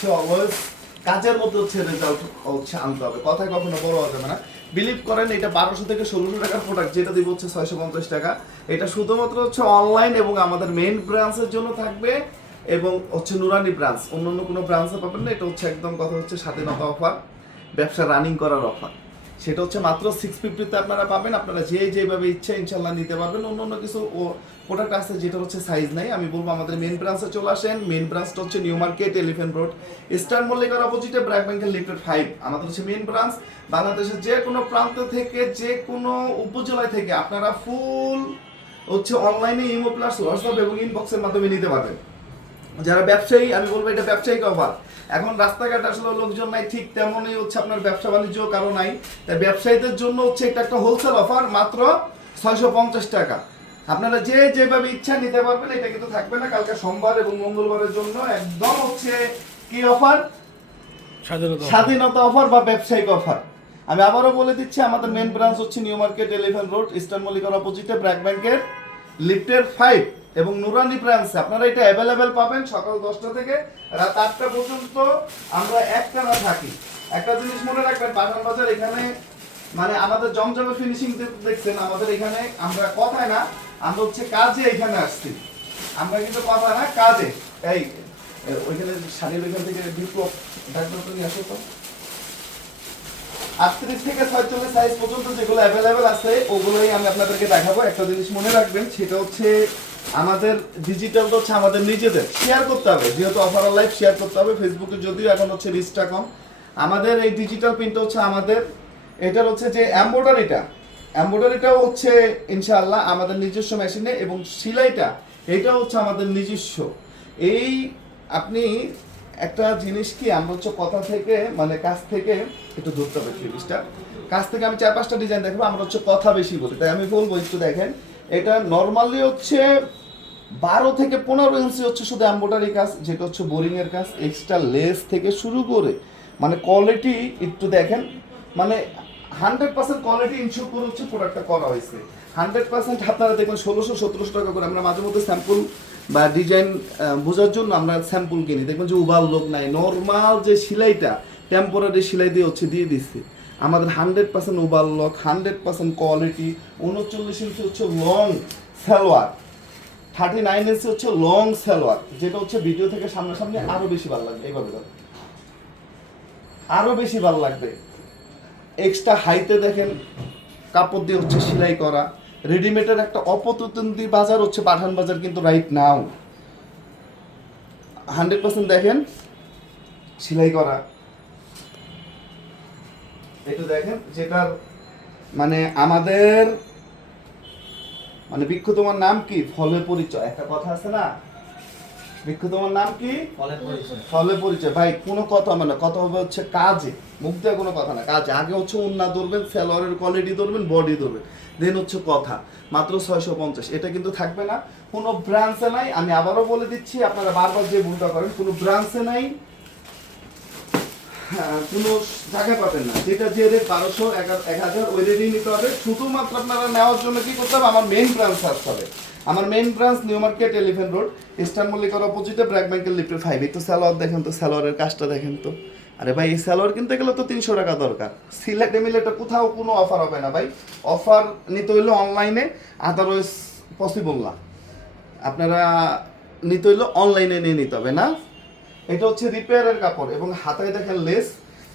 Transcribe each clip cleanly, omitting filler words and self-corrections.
হচ্ছে অলওয়েজ কাজের মধ্যে হচ্ছে রেজাল্ট হচ্ছে আনতে হবে, কথায় কখনো বড় হওয়া যাবে না। বিলিভ করেন এটা 1200 থেকে 1600 টাকার প্রোডাক্ট, যেটা দিব হচ্ছে 650 টাকা। এটা শুধুমাত্র হচ্ছে অনলাইন এবং আমাদের মেইন ব্রাঞ্চের জন্য থাকবে, এবং হচ্ছে নুরানি ব্রাঞ্চ, অন্য কোনো ব্রাঞ্চে পাবেন না। এটা হচ্ছে একদম কথা হচ্ছে স্বাধীনতা অফার, ব্যবসা রানিং করার অফার। সেটা হচ্ছে মাত্র 650-তে আপনারা পাবেন। আপনারা যেভাবে ইচ্ছা ইনশাল্লাহ নিতে পারবেন। অন্য কিছু প্রোডাক্ট আছে যেটা হচ্ছে সাইজ নাই। আমি বলবো আমাদের মেন ব্রাঞ্চে চলে আসেন। মেন ব্রাঞ্চটা হচ্ছে New Market, Elephant Road, Eastern মল্লিকার অপোজিটে ব্র্যাক ব্যাংকের লিফটেড 5। আমাদের হচ্ছে মেন ব্রাঞ্চ। বাংলাদেশের যে কোনো প্রান্ত থেকে, যে কোনো উপজেলায় থেকে আপনারা ফুল হচ্ছে অনলাইনে ইমো প্লাস হোয়াটসঅ্যাপ এবং ইনবক্সের মাধ্যমে নিতে পারবেন। যারা ব্যবসায়ী, আমি বলবো এটা ব্যবসায়িক অফার। এখন রাস্তাঘাট আসলে লোকজন নাই, ঠিক তেমনই হচ্ছে আপনার ব্যবসা বাণিজ্য কারো নাই, তাই ব্যবসায়ীদের জন্য হচ্ছে এটা একটা হোলসেল অফার, মাত্র 650 টাকা। আপনারা যেভাবে ইচ্ছা নিতে পারবেন। এটা কিন্তু থাকবে না কালকে সোমবার এবং মঙ্গলবারের জন্য, একদম হচ্ছে কি অফার, স্বাধীনতা অফার বা ব্যবসায়িক অফার। আমি আবারও বলে দিচ্ছি, আমাদের মেন ব্রাঞ্চ হচ্ছে New Market, Elephant Road, Eastern মল্লিকার অপোজিটে ব্র্যাক ব্যাংকের লিফটের 5 এবং নুরানি ব্রাঞ্চে আপনারা এটা অ্যাভেলেবেল পাবেন সকাল 10টা থেকে রাত 8টা পর্যন্ত। আমরা একটানা থাকি। একটা জিনিস মনে রাখবেন, পাঠান বাজার এখানে মানে আমাদের জমজমে ফিনিশিং দেখছেন, আমাদের এখানে আমরা কথায় না, আমরা হচ্ছে কাজে এখানে আসছি। আমরা কিন্তু কথা না, কাজে। এই ওইখানে শাড়ির ওইখান থেকে বিপ্লব ডাক্তার নিয়ে আসো তো। 38 থেকে 46 সাইজ পর্যন্ত যেগুলো অ্যাভেলেবেল আছে ওগুলোই আমি আপনাদেরকে দেখাবো। একটা জিনিস মনে রাখবেন, সেটা হচ্ছে আমাদের ডিজিটালটা হচ্ছে আমাদের নিজেদের শেয়ার করতে হবে, যেহেতু অফার লাইভ শেয়ার করতে হবে। ফেসবুকে যদিও এখন হচ্ছে রিচটা কম, আমাদের এই ডিজিটাল প্রিন্টটা হচ্ছে আমাদের। এটার হচ্ছে যে এমব্রয়ডারিটাও হচ্ছে ইনশাআল্লাহ আমাদের নিজস্ব মেশিনে, এবং সেলাইটা এটাও হচ্ছে আমাদের নিজস্ব। এই আপনি একটা জিনিস কি, আমরা হচ্ছে কথা থেকে মানে কাছ থেকে একটু ধরতে হবে জিনিসটা। কাছ থেকে আমি 4-5টা ডিজাইন দেখবো, আমরা হচ্ছে কথা বেশি বলি, তাই আমি বলবো একটু দেখেন। এটা নর্মালি হচ্ছে 12 থেকে 15 ইঞ্চি হচ্ছে শুধু এমব্রয়ডারি কাজ, যেটা হচ্ছে বোরিং এর কাজ, এক্সট্রা লেস থেকে শুরু করে মানে কোয়ালিটি একটু দেখেন, মানে 100% কোয়ালিটি ইনশিওর করে হচ্ছে প্রোডাক্টটা করা হয়েছে। 100% আপনারা দেখবেন 1600-1700 টাকা করে। আমরা মাঝে মধ্যে স্যাম্পল বা ডিজাইন বোঝার জন্য আমরা স্যাম্পল কিনি, দেখবেন যে উবাল লোক নাই, নর্মাল যে সেলাইটা টেম্পোরারি সেলাই দিয়ে হচ্ছে দিয়ে দিচ্ছে। আমাদের 100% উবাল লক, 100% কোয়ালিটি। 39 ইঞ্চি হচ্ছে লং সালোয়ার, 39 ইঞ্চি হচ্ছে লং সালোয়ার, যেটা হচ্ছে ভিডিও থেকে সামনাসামনি আরো বেশি ভালো লাগবে। এইভাবে আরো বেশি ভালো লাগবে। এক্সট্রা হাইতে দেখেন কাপড় দিয়ে হচ্ছে সেলাই করা। রেডিমেডের একটা অপতন্ত্রী বাজার হচ্ছে পাঠান বাজার, কিন্তু রাইট নাও 100% দেখেন সেলাই করা। একটু দেখেন, যেটার মানে আমাদের মানে বৃক্ষ তোমার নাম কি, ফলে পরিচয়, একটা কথা আছে না, বৃক্ষ তোমার নাম কি, ফলে পরিচয়। ভাই কোনো কথা মানে কথা হবে হচ্ছে কাজে, মুখ দিয়ে কোনো কথা না, কাজে। আগে হচ্ছে ওন্না ধরবেন, সালোয়ারের কোয়ালিটি ধরবেন, বডি ধরবেন, দেন হচ্ছে কথা। মাত্র 650। এটা কিন্তু থাকবে না কোনো ব্রাঞ্চে নাই। আমি আবারও বলে দিচ্ছি, আপনারা বারবার যে ভুলটা করেন, কোনো ব্রাঞ্চে নাই, কোনো জায়গায় পাবেন না। যেটা যে রেট 1200, 1000 ওই রেটেই নিতে হবে। শুধুমাত্র আপনারা নেওয়ার জন্য কি করতে হবে, আমার মেইন ব্রাঞ্চ আসতে হবে। আমার main branch New Market, Elephant Road, Eastern মল্লিকার অপোজিটে ব্র্যাক ব্যাংকের লিফটের 5। একটু সালোয়ার দেখেন তো, সালোয়ারের কাজটা দেখেন তো। আরে ভাই, এই সালোয়ার কিনতে গেলে তো 300 টাকা দরকার। সিলেটে মিলেটে কোথাও কোনো অফার হবে না ভাই। অফার নিতে হইলে অনলাইনে, আদারওয়াইজ পসিবল না। আপনারা নিতে হইলে অনলাইনে নিয়ে নিতে হবে না। এটা হচ্ছে রিপেয়ারের কাপড়, এবং হাতায় দেখেন লেস।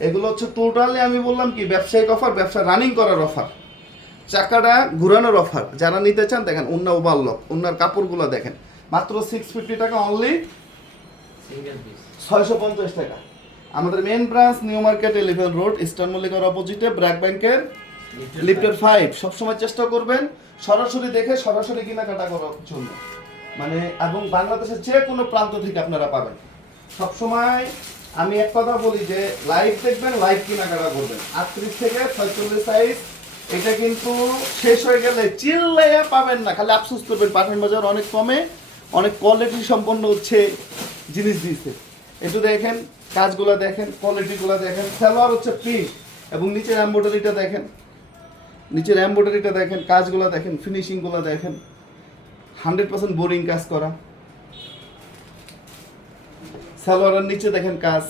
এগুলো হচ্ছে টোটালি আমি বললাম কি ব্যবসায়িক অফার, ব্যবসা রানিং করার অফার, চাকাটা ঘুরানোর অফার। যারা নিতে চান দেখেন, ওন্না ওভারলক, ওন্নার কাপড়গুলো দেখেন, মাত্র 650 টাকা অনলি, 650 টাকা। আমাদের main branch New Market, Elephant Road, Eastern মল্লিকার অপোজিটে ব্র্যাক ব্যাংকের লিফটের 5। সবসময় চেষ্টা করবেন সরাসরি দেখে সরাসরি কেনাকাটা করার জন্য, মানে এবং বাংলাদেশের যে কোনো প্রান্ত থেকে আপনারা পাবেন। সবসময় আমি এক কথা বলি যে লাইভ দেখবেন, লাইভ কেনাকাটা করবেন। 38 থেকে 46 সাইজ, এটা কিন্তু শেষ হয়ে গেলে চিল্লাইয়া পাবেন না, খালি আফসোস করবেন। পাঠান বাজার অনেক কমে, অনেক কোয়ালিটি সম্পন্ন হচ্ছে জিনিস দিয়েছে। একটু দেখেন কাজগুলো দেখেন, কোয়ালিটিগুলো দেখেন। সালোয়ার হচ্ছে প্রিন্ট, এবং নিচের এমব্রয়ডারিটা দেখেন, নিচের এমব্রয়ডারিটা দেখেন, কাজগুলো দেখেন, ফিনিশিংগুলো দেখেন, 100% বোরিং কাজ করা। সালোয়ারের নিচে দেখেন কাজ,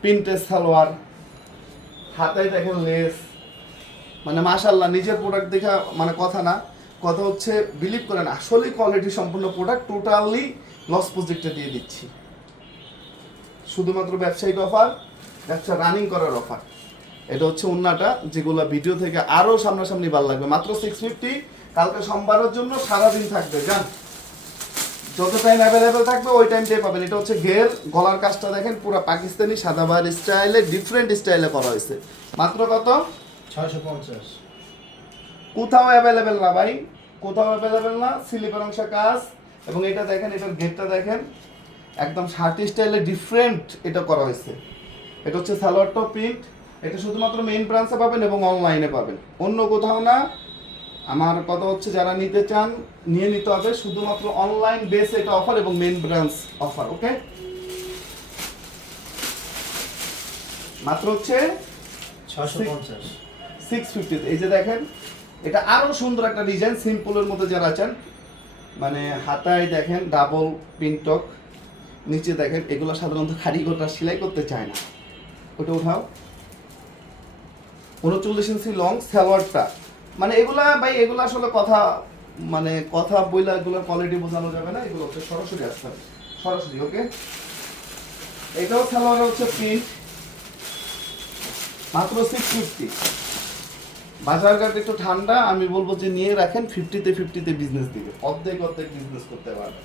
প্রিন্টের সালোয়ার, হাতায় দেখেন লেস, মানে মাশাআল্লাহ নিজের প্রোডাক্ট দেখা মানে কথা না, কথা হচ্ছে বিলিভ করেন আসলেই কোয়ালিটি সম্পূর্ণ প্রোডাক্ট, টোটালি লস প্রজেক্টে দিয়ে দিচ্ছি। শুধুমাত্র ব্যবসায়িক অফার, ব্যবসা রানিং করার অফার। এটা হচ্ছে ওন্নাটা, যেগুলো ভিডিও থেকে আরও সামনাসামনি ভালো লাগবে। মাত্র 650, কালকে সোমবারের জন্য সারাদিন থাকবে, জান যত টাইম অ্যাভেলেবেল থাকবে ওই টাইমটাই পাবেন। এটা হচ্ছে ঘের, গলার কাজটা দেখেন পুরো পাকিস্তানি সাদাবাহার স্টাইলে, ডিফারেন্ট স্টাইলে করা হয়েছে। মাত্র কত? 650। কোথাও অ্যাভেলেবেল না ভাই, কোথাও অ্যাভেলেবেল না। স্লিপার অংশ কাজ, এবং এটা দেখেন, এটার গেটটা দেখেন একদম শার্ট স্টাইলে ডিফারেন্ট এটা করা হয়েছে। এটা হচ্ছে সালোয়ার টপ প্রিন্ট। এটা শুধুমাত্র মেইন ব্রাঞ্চে পাবেন এবং অনলাইনে পাবেন, অন্য কোথাও না। আমার কথা হচ্ছে যারা নিতে চান নিয়ে নিতে হবে, শুধুমাত্র অনলাইন বেস এটা অফার এবং মেইন ব্রাঞ্চ অফার। ওকে, মাত্র হচ্ছে 650। 650। এই যে দেখেন, এটা আরো সুন্দর একটা ডিজাইন, সিম্পলের মধ্যে যারা আছেন, মানে হাতায় দেখেন ডাবল পিনটক, নিচে দেখেন, এগুলো সাধারণত কারিগররা সেলাই করতে চায় না। ওটা উঠাও। 39 ইঞ্চি লং সালোয়ারটা, মানে এগুলা ভাই এগুলো আসলে কথা, মানে কথা বইলা এগুলোর কোয়ালিটি বোঝানো যাবে না, এগুলো হচ্ছে সরাসরি আসতে হবে, সরাসরি। ওকে, এটাও সালোয়ার হচ্ছে প্রিন্ট, মাত্র 650। বাজার ঘাট একটু ঠান্ডা, আমি বলবো যে নিয়ে রাখেন, 50-50 বিজনেস দিবে, অর্ধেক অর্ধেক বিজনেস করতে পারবেন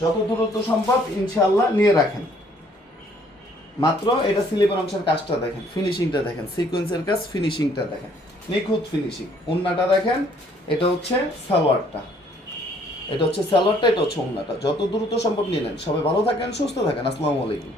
যত দ্রুত সম্ভব, ইনশাআল্লাহ নিয়ে রাখেন। মাত্র এটা স্লিপার অংশের কাজটা দেখেন, ফিনিশিংটা দেখেন, সিকোয়েন্সের কাজ, ফিনিশিংটা দেখেন, নিখুঁত ফিনিশিং। ওন্নাটা দেখেন, এটা হচ্ছে সালোয়ারটা, এটা হচ্ছে সালোয়ারটা, এটা হচ্ছে ওন্নাটা। যত দ্রুত সম্ভব নিয়ে নেন। সবাই ভালো থাকেন, সুস্থ থাকেন। আসসালামু আলাইকুম।